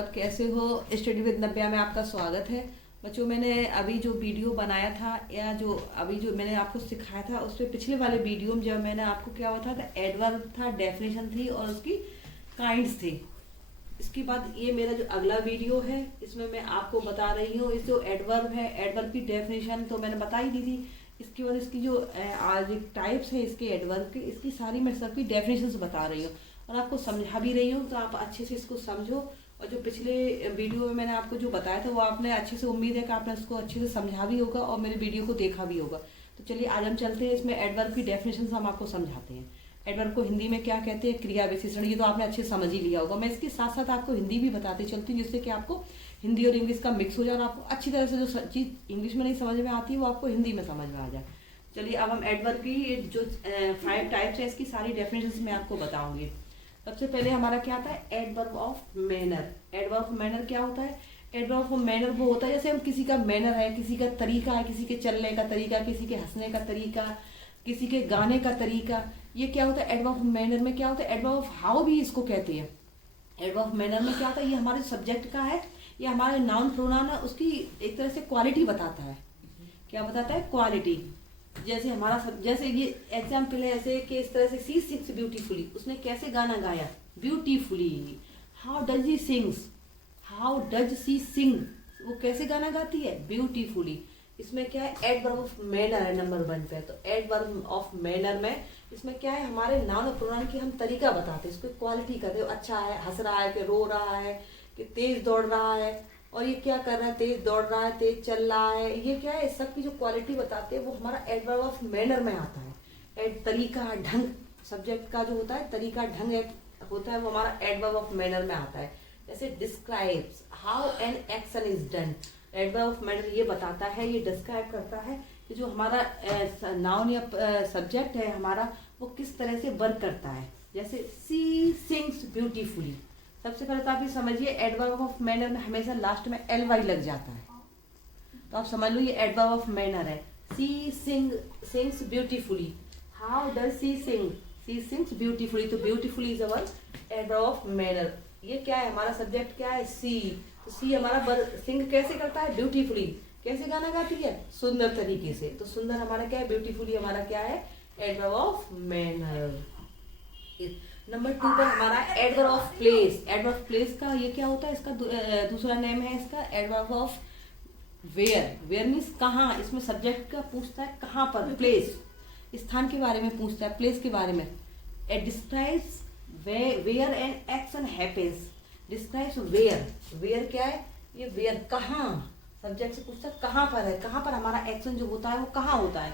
सब कैसे हो। स्टडी विद नव्या में आपका स्वागत है। बच्चों, मैंने अभी जो वीडियो बनाया था या जो अभी जो मैंने आपको सिखाया था उस पर पिछले वाले वीडियो में जब मैंने आपको क्या बताया था, एडवर्ब था, डेफिनेशन थी और उसकी काइंड्स थी। इसके बाद ये मेरा जो अगला वीडियो है इसमें मैं आपको बता रही हूँ इस जो एडवर्ब है, एडवर्ब की डेफिनेशन तो मैंने बता ही दी थी। इसके बाद इसकी जो आज टाइप्स है इसके एडवर्ब के, इसकी सारी मैं सबकी डेफिनेशन बता रही हूँ और आपको समझा भी रही हूँ, तो आप अच्छे से इसको समझो। और जो पिछले वीडियो में मैंने आपको जो बताया था वो आपने अच्छे से, उम्मीद है कि आपने उसको अच्छे से समझा भी होगा और मेरे वीडियो को देखा भी होगा। तो चलिए आज हम चलते हैं, इसमें एडवर्ब की डेफिनेशन हम आपको समझाते हैं। एडवर्ब को हिंदी में क्या कहते हैं, क्रिया विशेषण। ये तो आपने अच्छे समझ ही लिया होगा। मैं इसके साथ साथ आपको हिंदी भी बताती चलती हूँ, जिससे कि आपको हिंदी और इंग्लिश का मिक्स हो जाए और आपको अच्छी तरह से जो चीज़ इंग्लिश में नहीं समझ में आती है वो आपको हिंदी में समझ में आ जाए। चलिए अब हम एडवर्ब की जो 5 टाइप्स है इसकी सारी डेफिनेशन मैं आपको बताऊंगी। सबसे पहले हमारा क्या आता है, adverb of manner. Adverb of manner क्या होता है? एडवर्ब ऑफ मैनर वो होता है जैसे हम किसी का मैनर है, किसी का तरीका है, किसी के चलने का तरीका, किसी के हंसने का तरीका, किसी के गाने का तरीका। ये क्या होता है एडवर्ब ऑफ मैनर में? क्या होता है एडवर्ब ऑफ हाउ भी इसको कहते हैं। एडवर्ब ऑफ मैनर में क्या होता है, ये हमारे सब्जेक्ट का है, ये हमारे नाउन प्रोनाउन है, उसकी एक तरह से क्वालिटी बताता है। क्या बताता है? क्वालिटी। जैसे हमारा जैसे ये एग्जाम्पल है ऐसे कि इस तरह से सी सिंग्स ब्यूटीफुली, उसने कैसे गाना गाया? Beautifully. How does he sings, how does she sing, वो कैसे गाना गाती है? ब्यूटीफुली। इसमें क्या है, एडवर्ब ऑफ मैनर है नंबर 1 पे। तो एडवर्ब ऑफ मैनर में इसमें क्या है, हमारे नाउन और प्रोनाउन की हम तरीका बताते हैं, इसको क्वालिटी कहते हैं। अच्छा है, हंस रहा है कि रो रहा है, कि तेज दौड़ रहा है, और ये क्या कर रहा है, तेज दौड़ रहा है, तेज चल रहा है, ये क्या है, इस सब की जो क्वालिटी बताते हैं वो हमारा एडवर्ब ऑफ मैनर में आता है। तरीका, ढंग, सब्जेक्ट का जो होता है तरीका, ढंग होता है, वो हमारा एडवर्ब ऑफ मैनर में आता है। जैसे describes how an action is done. Adverb of manner ये बताता है, ये डिस्क्राइब करता है कि जो हमारा नाउन या सब्जेक्ट है हमारा वो किस तरह से वर्क करता है। जैसे सी सिंग्स ब्यूटीफुली, सबसे पहले तो आप ये समझिए एडवर्ब ऑफ मैनर में हमेशा लास्ट में एल वाई लग जाता है, तो आप समझ लो ये एडवर्ब ऑफ मैनर है। She sings beautifully, how does she sing, she sings beautifully, तो beautifully is our adverb of manner. ये क्या है, हमारा सब्जेक्ट क्या है? सी। तो सी हमारा सिंग कैसे करता है? ब्यूटीफुली। कैसे गाना गाती है? सुंदर तरीके से। तो सुंदर हमारा क्या है? ब्यूटीफुली हमारा क्या है? Adverb of manner. नंबर 2 पर हमारा adverb of place. Adverb place का ये क्या होता है, इसका दूसरा नेम है इसका adverb of where. Where means कहाँ, इसमें सब्जेक्ट का पूछता है कहाँ पर, प्लेस, स्थान के बारे में पूछता है, प्लेस के बारे में। It describes where an action happens. Describes where, where क्या है, ये वेयर कहाँ, सब्जेक्ट से पूछता है कहाँ पर है, कहाँ पर हमारा एक्शन जो होता है वो कहाँ होता है।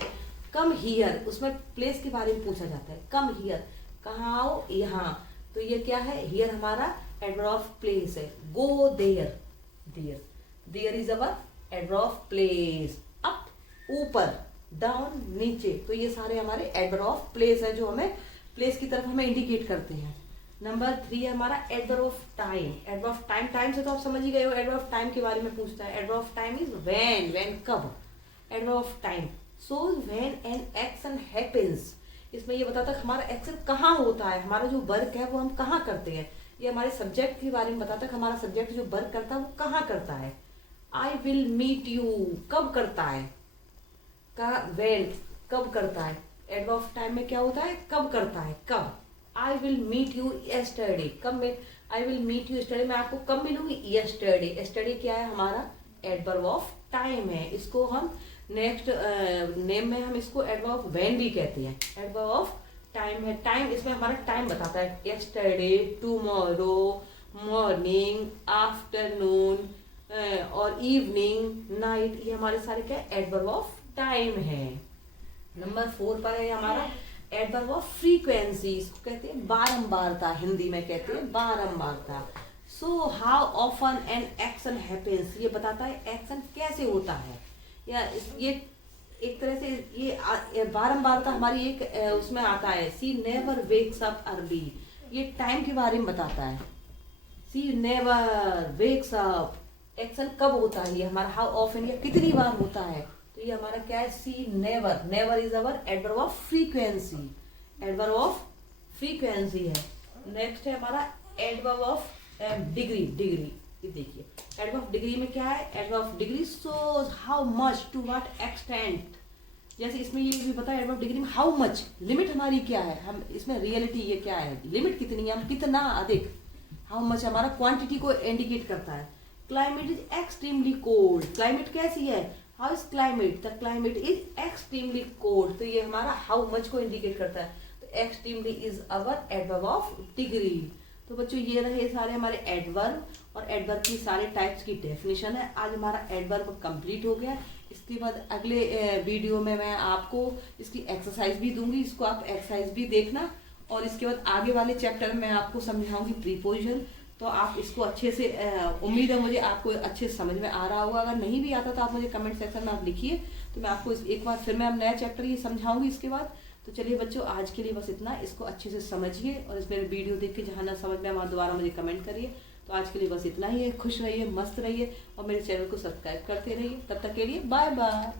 कम हियर, उसमें प्लेस के बारे में पूछा जाता है, कम हियर, कहाँ आओ, यहाँ। तो ये क्या है, हियर हमारा एडवर्ब ऑफ प्लेस है। Go there, there, there is our adverb of place. Up ऊपर, डाउन नीचे, तो ये सारे हमारे एडवर्ब ऑफ प्लेस है जो हमें प्लेस की तरफ हमें इंडिकेट करते हैं। नंबर 3 है हमारा adverb of time. Adverb of time, time से तो आप समझ ही गए हो, एडवर्ब ऑफ टाइम के बारे में पूछता है। Adverb of time is when, when कब। Adverb of time shows when an action happens. इसमें ये बताता है हमारा एक्शन कहाँ होता है, हमारा जो वर्क है वो हम कहाँ करते हैं। ये हमारे सब्जेक्ट के बारे में बताता है कि हमारा सब्जेक्ट जो वर्क करता है वो कहाँ करता है। आई विल मीट यू, कब करता है, का व्हेन, कब करता है। एडवर्ब ऑफ टाइम में क्या होता है, कब करता है, कब। I will meet you yesterday, कब मैं, I will meet you yesterday, मैं आपको कब मिलूंगी, यस्टरडे। यस्टरडे क्या है, हमारा एडवर्ब ऑफ टाइम है। इसको हम नेक्स्ट नेम में हम इसको एडवर्ब ऑफ व्हेन भी कहते हैं। एडवर्ब ऑफ टाइम है, टाइम इसमें हमारा टाइम बताता है, यस्टरडे, टुमारो, मॉर्निंग, आफ्टरनून और इवनिंग, नाइट, ये हमारे सारे क्या एडवर्ब ऑफ टाइम है। नंबर 4 पर है हमारा एडवर्ब ऑफ फ्रीक्वेंसी। इसको कहते हैं बारंबारता, हिंदी में कहते हैं बारंबारता। So how often an action happens, ये बताता है एक्शन कैसे होता है, या ये एक तरह से ये बारंबारता हमारी एक उसमें आता है। She never wakes up early, ये टाइम के बारे में बताता है। She never wakes up, action कब होता है, ये हमारा हाउ ऑफन, ये कितनी बार होता है। तो ये हमारा क्या है, she never. Never is our adverb of frequency, adverb of frequency है। नेक्स्ट है हमारा एडवर्ब ऑफ डिग्री। डिग्री ये देखिए एडवर्ब ऑफ डिग्री में क्या है, adverb of degree shows how much to what extent. जैसे इसमें ये भी पता है एडवर्ब ऑफ डिग्री में हाउ मच, लिमिट हमारी क्या है, हम इसमें रियलिटी ये क्या है, लिमिट कितनी है, हम कितना अधिक, हाउ मच हमारा क्वांटिटी को इंडिकेट करता है। Climate is extremely cold, climate कैसी है, how is climate, the climate is extremely cold, तो ये हमारा हाउ मच को इंडिकेट करता है। तो extremely is our adverb of degree. तो बच्चों ये रहे सारे हमारे एडवर्ब और एडवर्ब की सारे टाइप्स की डेफिनेशन है। आज हमारा एडवर्ब कंप्लीट हो गया। इसके बाद अगले वीडियो में मैं आपको इसकी एक्सरसाइज भी दूंगी, इसको आप एक्सरसाइज भी देखना। और इसके बाद आगे वाले चैप्टर में आपको समझाऊंगी प्रीपोजिशन, तो आप इसको अच्छे से उम्मीद है मुझे आपको अच्छे से समझ में आ रहा होगा। अगर नहीं भी आता तो आप मुझे कमेंट सेक्शन में आप लिखिए, तो मैं आपको एक बार फिर मैं नया चैप्टर ये समझाऊंगी इसके बाद। तो चलिए बच्चों आज के लिए बस इतना, इसको अच्छे से समझिए और इस मेरे वीडियो देख के जहाँ ना समझ में वहाँ दोबारा मुझे कमेंट करिए। तो आज के लिए बस इतना ही है, खुश रहिए, मस्त रहिए और मेरे चैनल को सब्सक्राइब करते रहिए। तब तक के लिए बाय बाय।